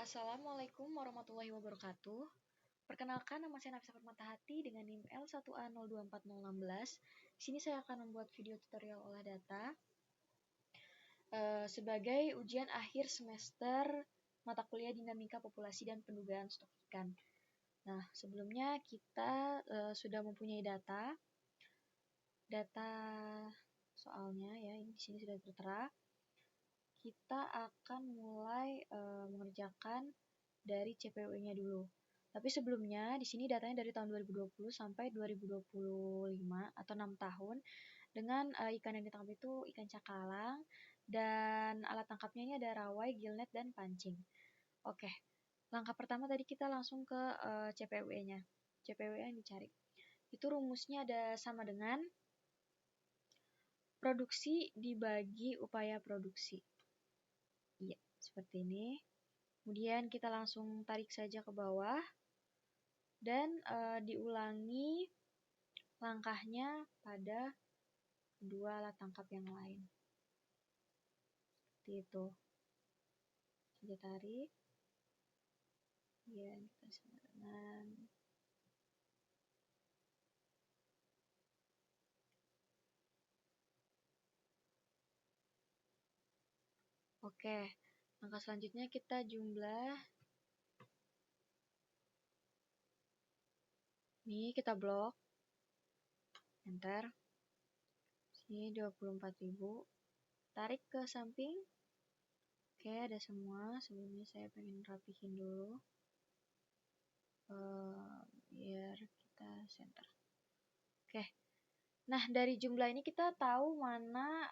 Assalamualaikum warahmatullahi wabarakatuh. Perkenalkan, nama saya Nafisa Permatahati dengan NIM L1A024016. Di sini saya akan membuat video tutorial olah data sebagai ujian akhir semester mata kuliah Dinamika Populasi dan Pendugaan Stok Ikan. Nah, sebelumnya kita sudah mempunyai data soalnya ya, ini di sini sudah tertera. Kita akan mulai mengerjakan dari CPUE-nya dulu. Tapi sebelumnya di sini datanya dari tahun 2020 sampai 2025 atau 6 tahun dengan ikan yang ditangkap itu ikan cakalang dan alat tangkapnya ini ada rawai, gillnet, dan pancing. Oke, langkah pertama tadi kita langsung ke CPUE-nya. CPUE yang dicari. Itu rumusnya ada sama dengan produksi dibagi upaya produksi. Iya, seperti ini. Kemudian kita langsung tarik saja ke bawah dan diulangi langkahnya pada kedua alat tangkap yang lain. Seperti itu. Kita tarik. Kemudian kita sama dengan oke. Langkah selanjutnya kita jumlah. Ini kita blok. Enter. Sini 24.000. Tarik ke samping. Oke, ada semua. Sebelumnya saya pengen rapihin dulu. Biar kita center. Oke. Nah, dari jumlah ini kita tahu mana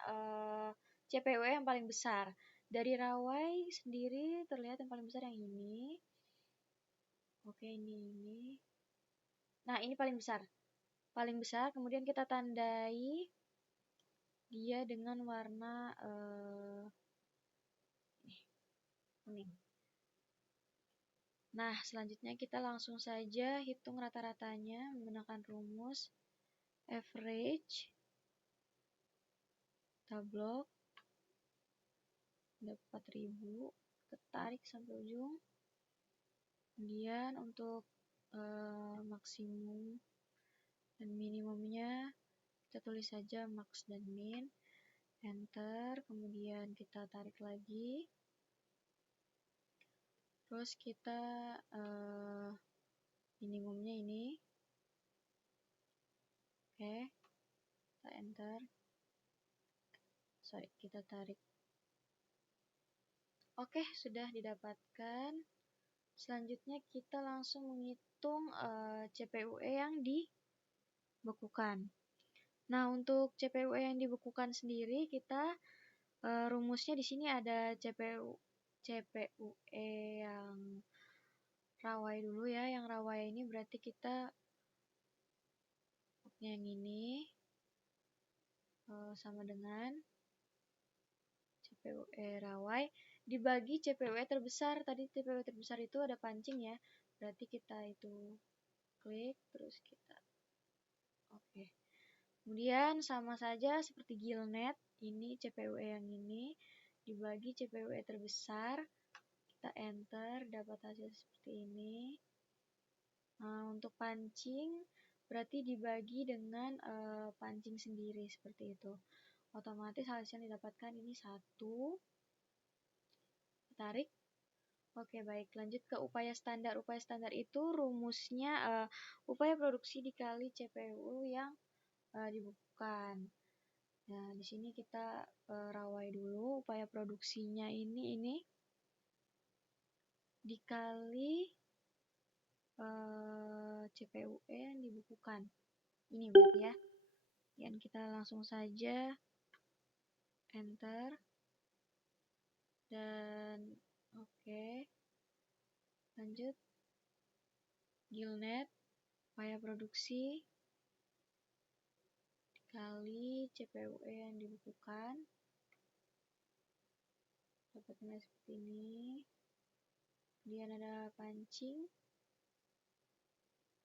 CPUE yang paling besar. Dari rawai sendiri terlihat yang paling besar yang ini. Oke, ini. Nah, ini paling besar. Paling besar, kemudian kita tandai dia dengan warna kuning. Nah, selanjutnya kita langsung saja hitung rata-ratanya menggunakan rumus average. Kita blok. Dapat 4.000. Ketarik sampai ujung. Kemudian untuk maksimum dan minimumnya kita tulis saja max dan min. Enter. Kemudian kita tarik lagi. Terus kita minimumnya ini. Oke. Kita enter. Kita tarik. Oke, sudah didapatkan. Selanjutnya kita langsung menghitung CPUE yang dibekukan. Nah, untuk CPUE yang dibekukan sendiri kita rumusnya di sini ada CPUE yang rawai dulu ya. Yang rawai ini berarti kita yang ini sama dengan CPUE rawai dibagi CPUE terbesar. Tadi CPUE terbesar itu ada pancing ya. Berarti kita itu klik terus kita oke. Kemudian sama saja seperti gillnet, ini CPUE yang ini dibagi CPUE terbesar. Kita enter, dapat hasil seperti ini. Nah, untuk pancing berarti dibagi dengan pancing sendiri seperti itu. Otomatis hasil yang didapatkan ini 1. Tarik. Oke, baik. Lanjut ke upaya standar. Upaya standar itu rumusnya upaya produksi dikali CPU yang dibekukan. Nah, di sini kita rawai dulu upaya produksinya ini dikali CPUE yang dibekukan. Ini berarti ya. Dan kita langsung saja enter. Dan oke. Lanjut. Gillnet upaya produksi dikali CPUE yang dibekukan. Dapatnya seperti ini. Kemudian ada pancing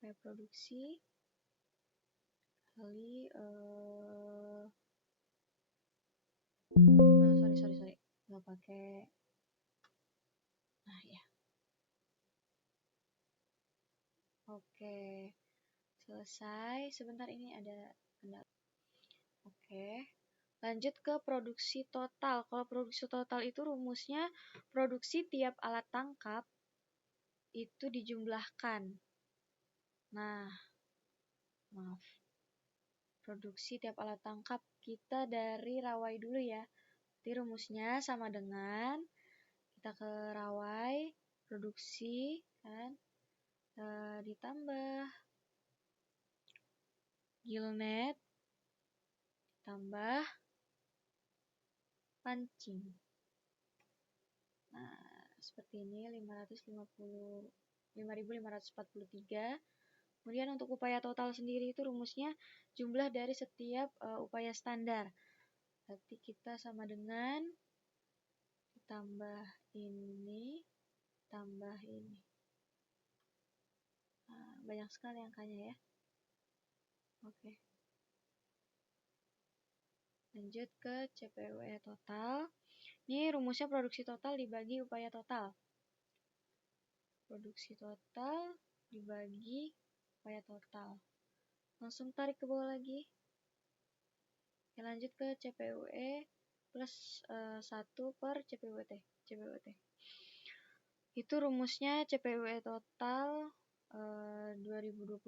upaya produksi kali sorry nggak pakai. Nah ya, Oke, selesai. Sebentar, ini ada kendala. Oke, lanjut ke produksi total. Kalau produksi total itu rumusnya produksi tiap alat tangkap itu dijumlahkan. Nah, maaf. Produksi tiap alat tangkap kita dari rawai dulu ya. Jadi rumusnya sama dengan kita ke rawai, produksi kan, ditambah gillnet ditambah pancing. Nah, seperti ini 5.543. Kemudian untuk upaya total sendiri itu rumusnya jumlah dari setiap upaya standar. Berarti kita sama dengan ditambah ini tambah ini. Nah, banyak sekali angkanya ya. Oke. Lanjut ke CPUE total. Ini rumusnya produksi total dibagi upaya total. Produksi total dibagi upaya total. Langsung tarik ke bawah lagi. Oke, lanjut ke CPUE plus 1 per CPUT. Itu rumusnya CPUE total 2021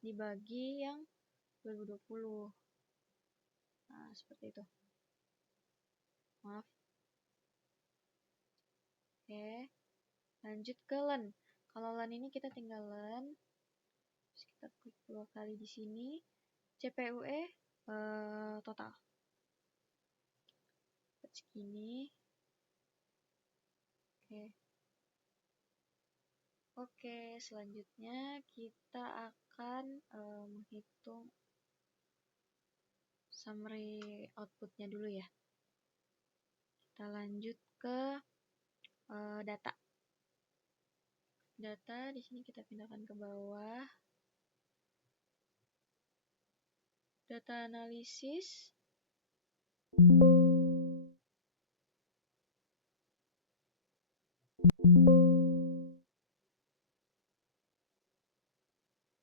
dibagi yang 2020. Nah, seperti itu. Maaf. Oke. Lanjut ke LEN. Kalau LEN ini kita tinggal LEN. Terus kita klik 2 kali di sini. CPUE total. Segini. Oke. Oke, selanjutnya kita akan menghitung summary outputnya dulu ya. Kita lanjut ke data. Data di sini kita pindahkan ke bawah. Data analisis.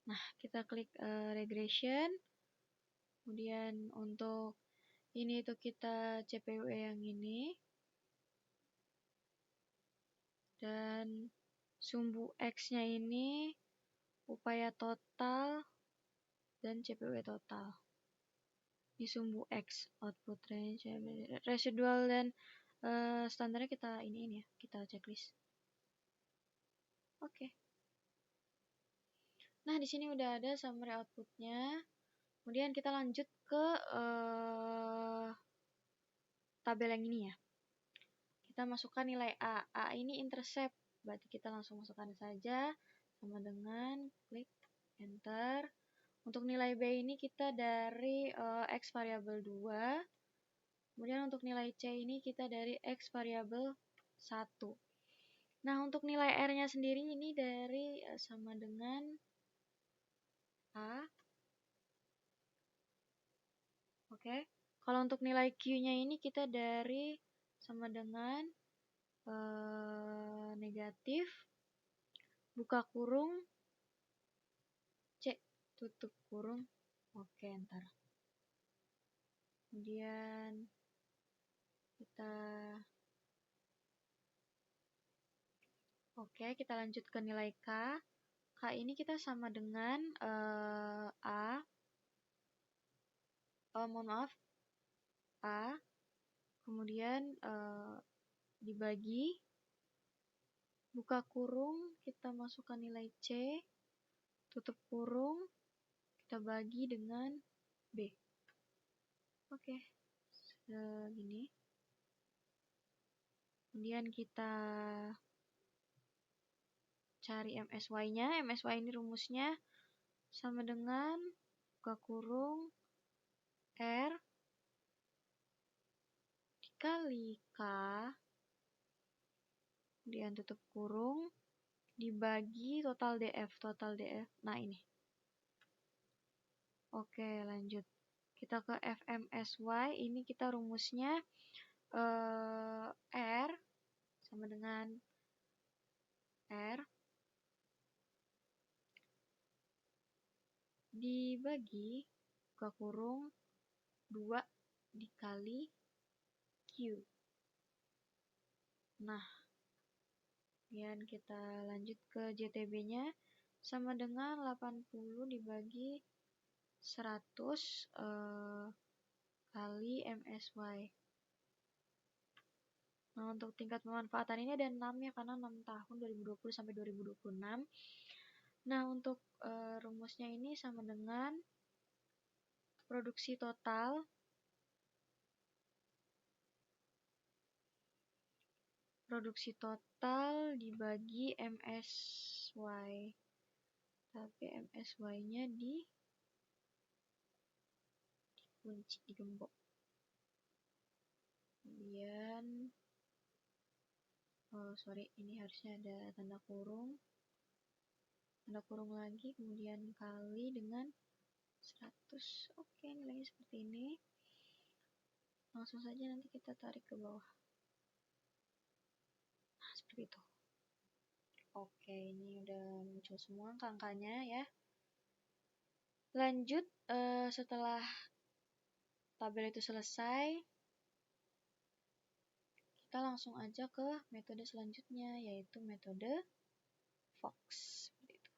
Nah, kita klik regression. Kemudian untuk ini itu kita CPUE yang ini. Dan sumbu X-nya ini upaya total dan CPUE total. Ini sumbu X, output range, residual dan standarnya kita ini ya, kita checklist. Oke. Nah, di sini udah ada summary outputnya. Kemudian kita lanjut ke tabel yang ini ya. Kita masukkan nilai A. A ini intercept, berarti kita langsung masukkan saja sama dengan klik enter. Untuk nilai B ini kita dari X variabel 2. Kemudian untuk nilai C ini kita dari X variabel 1. Nah, untuk nilai R-nya sendiri ini dari sama dengan A. Oke. Kalau untuk nilai Q-nya ini kita dari sama dengan negatif, buka kurung, C, tutup kurung. Oke, ntar. Kemudian kita lanjut ke nilai K. K ini kita sama dengan A. Mohon maaf. A. Kemudian dibagi, buka kurung, kita masukkan nilai C, tutup kurung, kita bagi dengan B. Oke, segini. Kemudian kita cari MSY-nya. MSY ini rumusnya sama dengan buka kurung R dikali K, kemudian tutup kurung, dibagi total DF. Nah, ini. Oke, lanjut. Kita ke FMSY. Ini kita rumusnya R sama dengan R dibagi buka kurung 2 dikali Q. Nah, kemudian kita lanjut ke JTB-nya sama dengan 80 dibagi 100 kali MSY. Nah, untuk tingkat pemanfaatan ini ada 6 ya, karena 6 tahun 2020 sampai 2026. Nah, untuk rumusnya ini sama dengan produksi total dibagi MSY. Tapi MSY-nya dikunci, digembok. Kemudian ini harusnya ada tanda kurung lagi, kemudian kali dengan 100. Oke, nilainya seperti ini. Langsung saja nanti kita tarik ke bawah. Nah, seperti itu. Oke, ini udah muncul semua angka-angkanya ya. Lanjut, setelah tabel itu selesai, kita langsung aja ke metode selanjutnya, yaitu metode Fox. Seperti itu.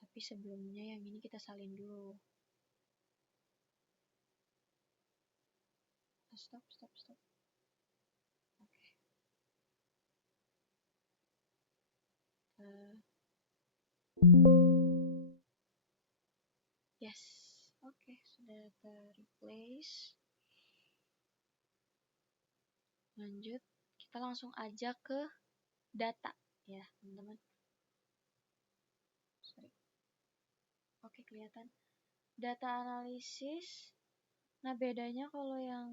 Tapi sebelumnya yang ini kita salin dulu. Stop. Oke. Yes. Oke, sudah ter-replace. Lanjut, kita langsung aja ke data ya, teman-teman. Oke, kelihatan. Data analisis. Nah, bedanya kalau yang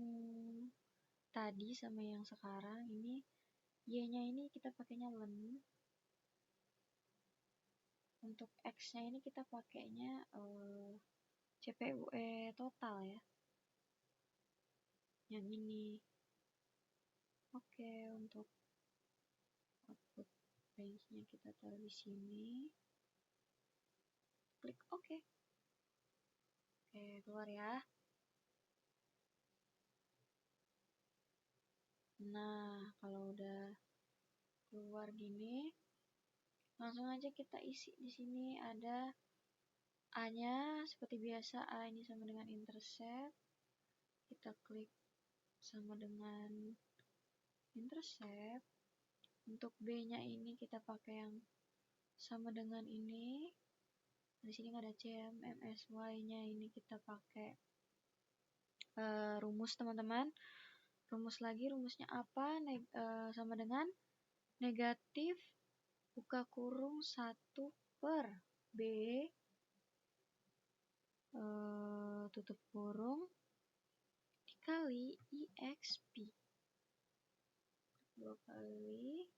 tadi sama yang sekarang ini, Y-nya ini kita pakainya len. Untuk X-nya ini kita pakainya CPUE total ya. Yang ini. Oke, untuk output range-nya kita taruh di sini. Klik OK. Oke, keluar ya. Nah, kalau udah keluar gini, langsung aja kita isi di sini. Ada A-nya seperti biasa, A ini sama dengan intercept. Kita klik sama dengan intercept. Untuk B-nya ini kita pakai yang sama dengan ini. Di sini nggak ada CM. MSY-nya ini kita pakai rumus, teman-teman. Rumusnya apa? Sama dengan negatif buka kurung 1 per B tutup kurung dikali EXP. 2 kali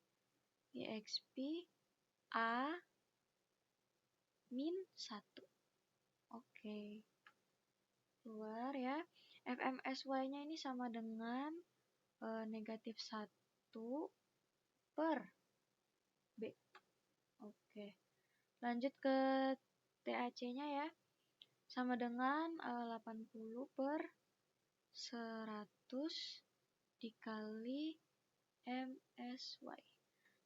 EXP A min 1. Oke. Keluar ya. FMSY-nya ini sama dengan negatif 1 per B. Oke. Lanjut ke TAC-nya ya. Sama dengan 80 per 100 dikali MSY.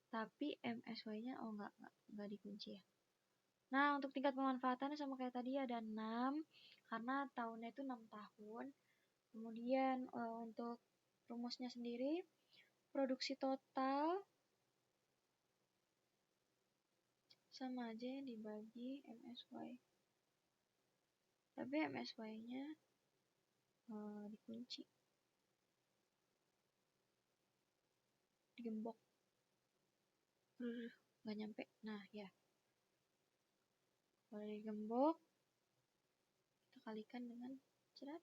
Tapi MSY-nya enggak dikunci ya. Nah, untuk tingkat pemanfaatannya sama kayak tadi, ada 6 karena tahunnya itu 6 tahun. Kemudian untuk rumusnya sendiri, produksi total sama aja ya, dibagi MSY. Tapi MSY-nya dikunci, digembok. Nggak nyampe. Nah, ya. Kalau digembok, kita kalikan dengan 100.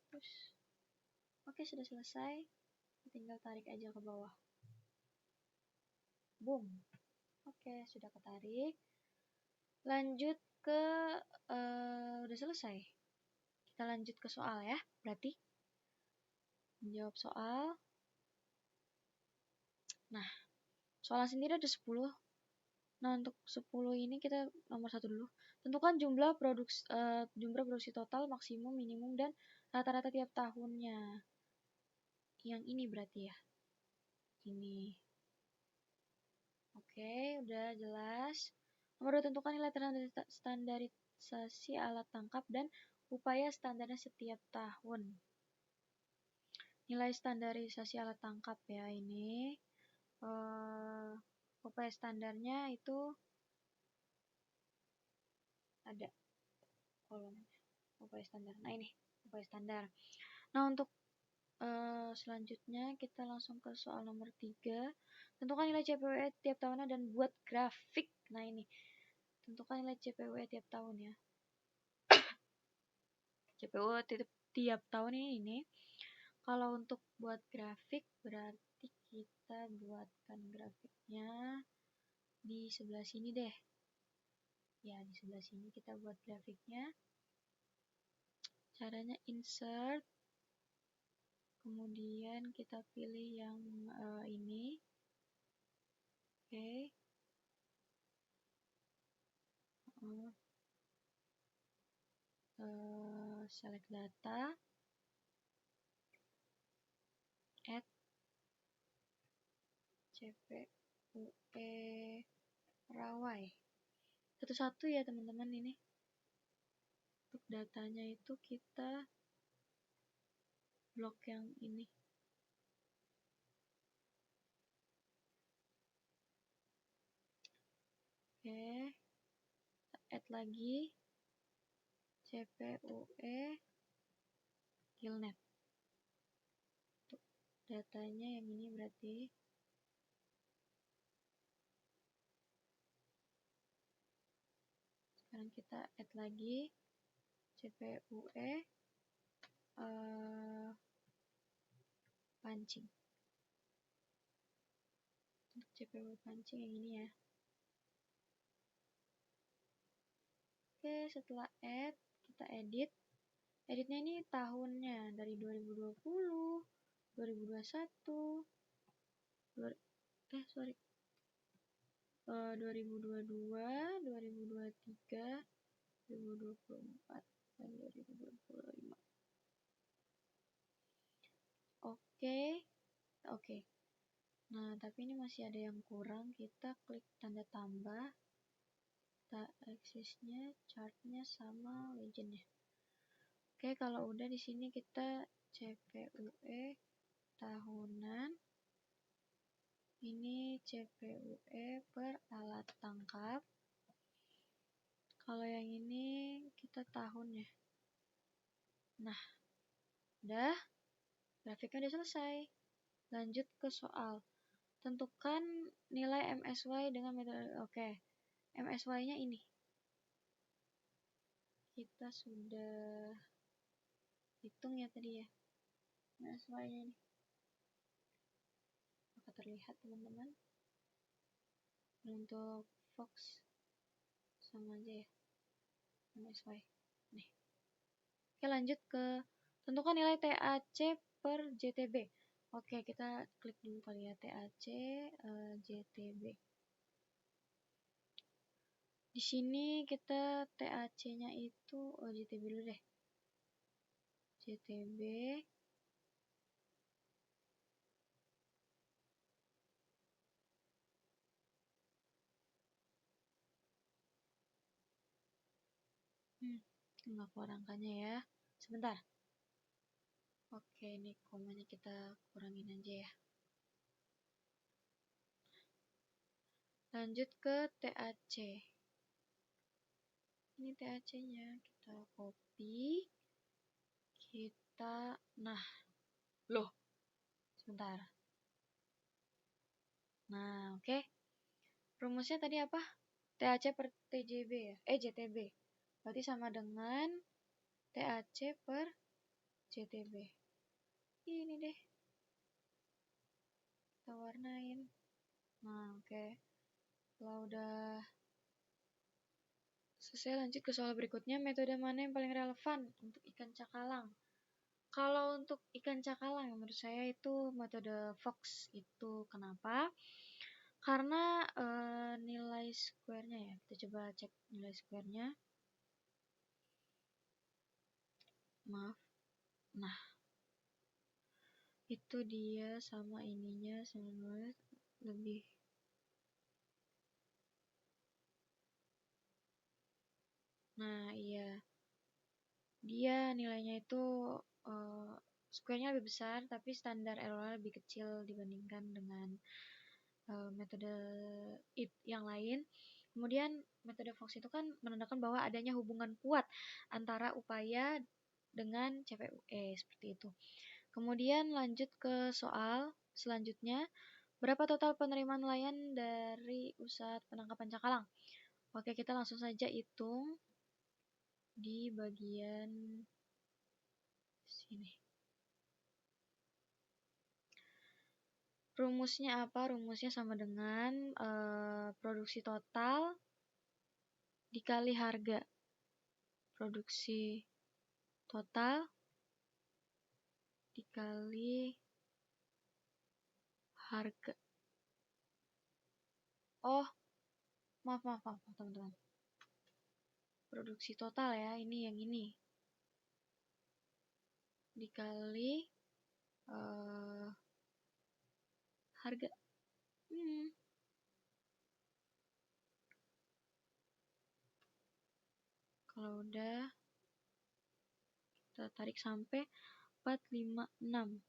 Oke, sudah selesai. Tinggal tarik aja ke bawah. Boom. Oke, sudah ketarik. Lanjut ke udah selesai. Kita lanjut ke soal ya. Berarti menjawab soal. Nah, soalnya sendiri ada 10 Nah, untuk 10 ini kita nomor 1 dulu. Tentukan jumlah produksi total maksimum, minimum, dan rata-rata tiap tahunnya. Yang ini berarti ya. Ini. Oke, udah jelas. Nomor 2, tentukan nilai standarisasi alat tangkap dan upaya standarnya setiap tahun. Nilai standarisasi alat tangkap ya ini. Upaya standarnya itu ada kolomnya. Upaya standar. Nah, ini upaya standar. Nah, untuk selanjutnya kita langsung ke soal nomor 3. Tentukan nilai CPWE tiap tahunnya dan buat grafik. Nah, ini. Tentukan nilai CPWE tiap tahun ya. CPWE tiap tahun ini. Kalau untuk buat grafik berarti kita buatkan grafiknya di sebelah sini deh. Ya, di sebelah sini kita buat grafiknya. Caranya insert. Kemudian kita pilih yang ini. Oke. Select data. Add CPUE Rawai. Satu-satu ya teman-teman ini. Untuk datanya itu kita blok yang ini. Oke. Add lagi CPUE Killnet. Untuk datanya yang ini berarti. Sekarang kita add lagi CPUE pancing. Untuk CPUE pancing yang ini ya. Oke, setelah add, kita edit. Editnya ini tahunnya dari 2020, 2021, 2022, 2023, 2024, dan 2025. Oke. Nah, tapi ini masih ada yang kurang. Kita klik tanda tambah. Kita aksesnya, chartnya sama legendnya. Oke, kalau udah di sini kita CPUE tahunan. Ini CPUE per alat tangkap. Kalau yang ini kita tahun ya. Nah, udah. Grafiknya udah selesai. Lanjut ke soal. Tentukan nilai MSY dengan metode. Oke. MSY-nya ini. Kita sudah hitung ya tadi ya. MSY-nya ini. Apakah terlihat teman-teman? Untuk Fox sama aja ya. MSY. Nih. Oke, lanjut ke tentukan nilai TAC per JTB. Oke, kita klik dulu kali ya TAC JTB. Di sini kita TAC-nya itu JTB dulu deh. JTB nggak keluar angkanya ya. Sebentar. Oke, ini komanya kita kurangin aja ya. Lanjut ke TAC. Ini TAC-nya kita copy. Loh, sebentar. Nah, oke. Rumusnya tadi apa? TAC per TJB ya? JTB. Berarti sama dengan TAC per JTB. Ini deh. Kita warnain. Nah, oke. Kalau udah selesai, lanjut ke soal berikutnya. Metode mana yang paling relevan untuk ikan cakalang? Kalau untuk ikan cakalang, menurut saya itu metode Fox. Itu kenapa? Karena nilai square-nya ya, kita coba cek nilai square-nya. Maaf. Nah, itu dia sama ininya sama lebih. Nah, iya. Dia nilainya itu square-nya lebih besar, tapi standar error lebih kecil dibandingkan dengan metode IT yang lain. Kemudian metode Fox itu kan menandakan bahwa adanya hubungan kuat antara upaya dengan CPU, seperti itu. Kemudian lanjut ke soal selanjutnya. Berapa total penerimaan nelayan dari usaha penangkapan cakalang? Oke, kita langsung saja hitung di bagian sini. Rumusnya apa? Rumusnya sama dengan produksi total dikali harga. Produksi total dikali harga. Oh, maaf teman-teman. Produksi total ya, ini yang ini. Dikali harga. Kalau udah kita tarik sampai 456.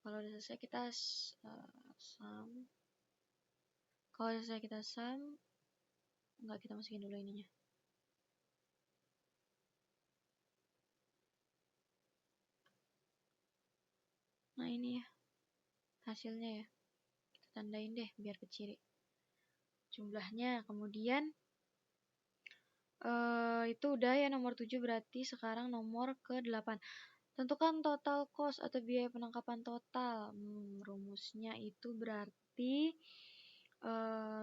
Kalau udah selesai kita sum. Kalau udah selesai kita sum. Enggak, kita masukin dulu ininya. Nah, ini ya hasilnya ya. Kita tandain deh biar kecil jumlahnya. Kemudian itu udah ya nomor 7, berarti sekarang nomor ke-8. Tentukan total cost atau biaya penangkapan total. Rumusnya itu berarti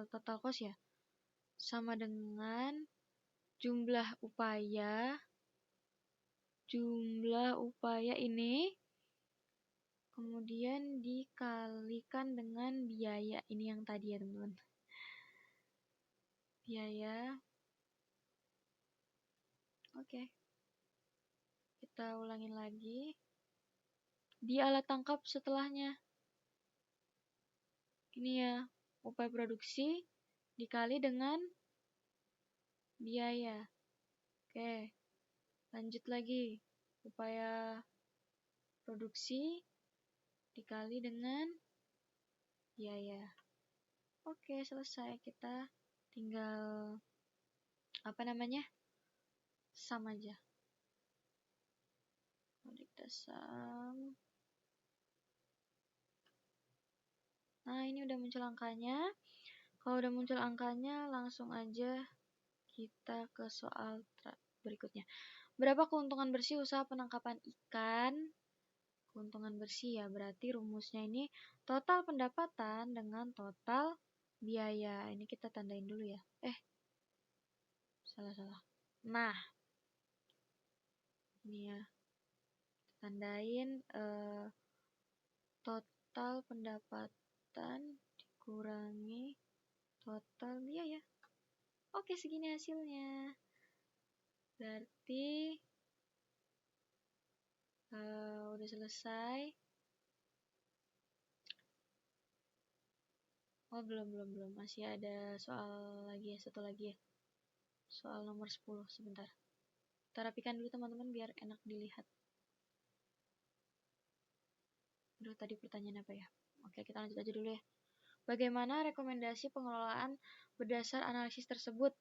total cost ya sama dengan jumlah upaya ini kemudian dikalikan dengan biaya. Ini yang tadi ya teman-teman, biaya. Oke, kita ulangin lagi di alat tangkap setelahnya. Ini ya, upaya produksi dikali dengan biaya. Oke, lanjut lagi, upaya produksi dikali dengan biaya. Oke, selesai. Kita tinggal sum aja. Kita sum. Nah, ini udah muncul angkanya. Kalau udah muncul angkanya, langsung aja kita ke soal berikutnya. Berapa keuntungan bersih usaha penangkapan ikan? Keuntungan bersih ya, berarti rumusnya ini total pendapatan dengan total biaya. Ini kita tandain dulu ya. Salah. Nah, ini ya. Tandain total pendapatan dikurangi total biaya. Oke, segini hasilnya. Berarti udah selesai. Oh, belum. Masih ada soal lagi ya, satu lagi ya. Soal nomor 10, sebentar. Kita rapikan dulu teman-teman biar enak dilihat. Aduh, tadi pertanyaan apa ya? Oke, kita lanjut aja dulu ya. Bagaimana rekomendasi pengelolaan berdasar analisis tersebut?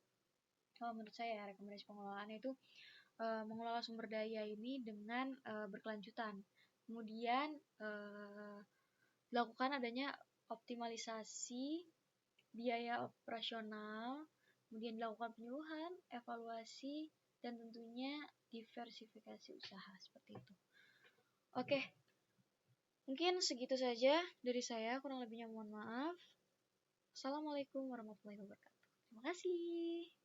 Kalau menurut saya, rekomendasi pengelolaan itu mengelola sumber daya ini dengan berkelanjutan. Kemudian dilakukan adanya optimalisasi biaya operasional, kemudian dilakukan penyuluhan, evaluasi, dan tentunya diversifikasi usaha seperti itu. Oke, mungkin segitu saja dari saya, kurang lebihnya mohon maaf. Assalamualaikum warahmatullahi wabarakatuh. Terima kasih.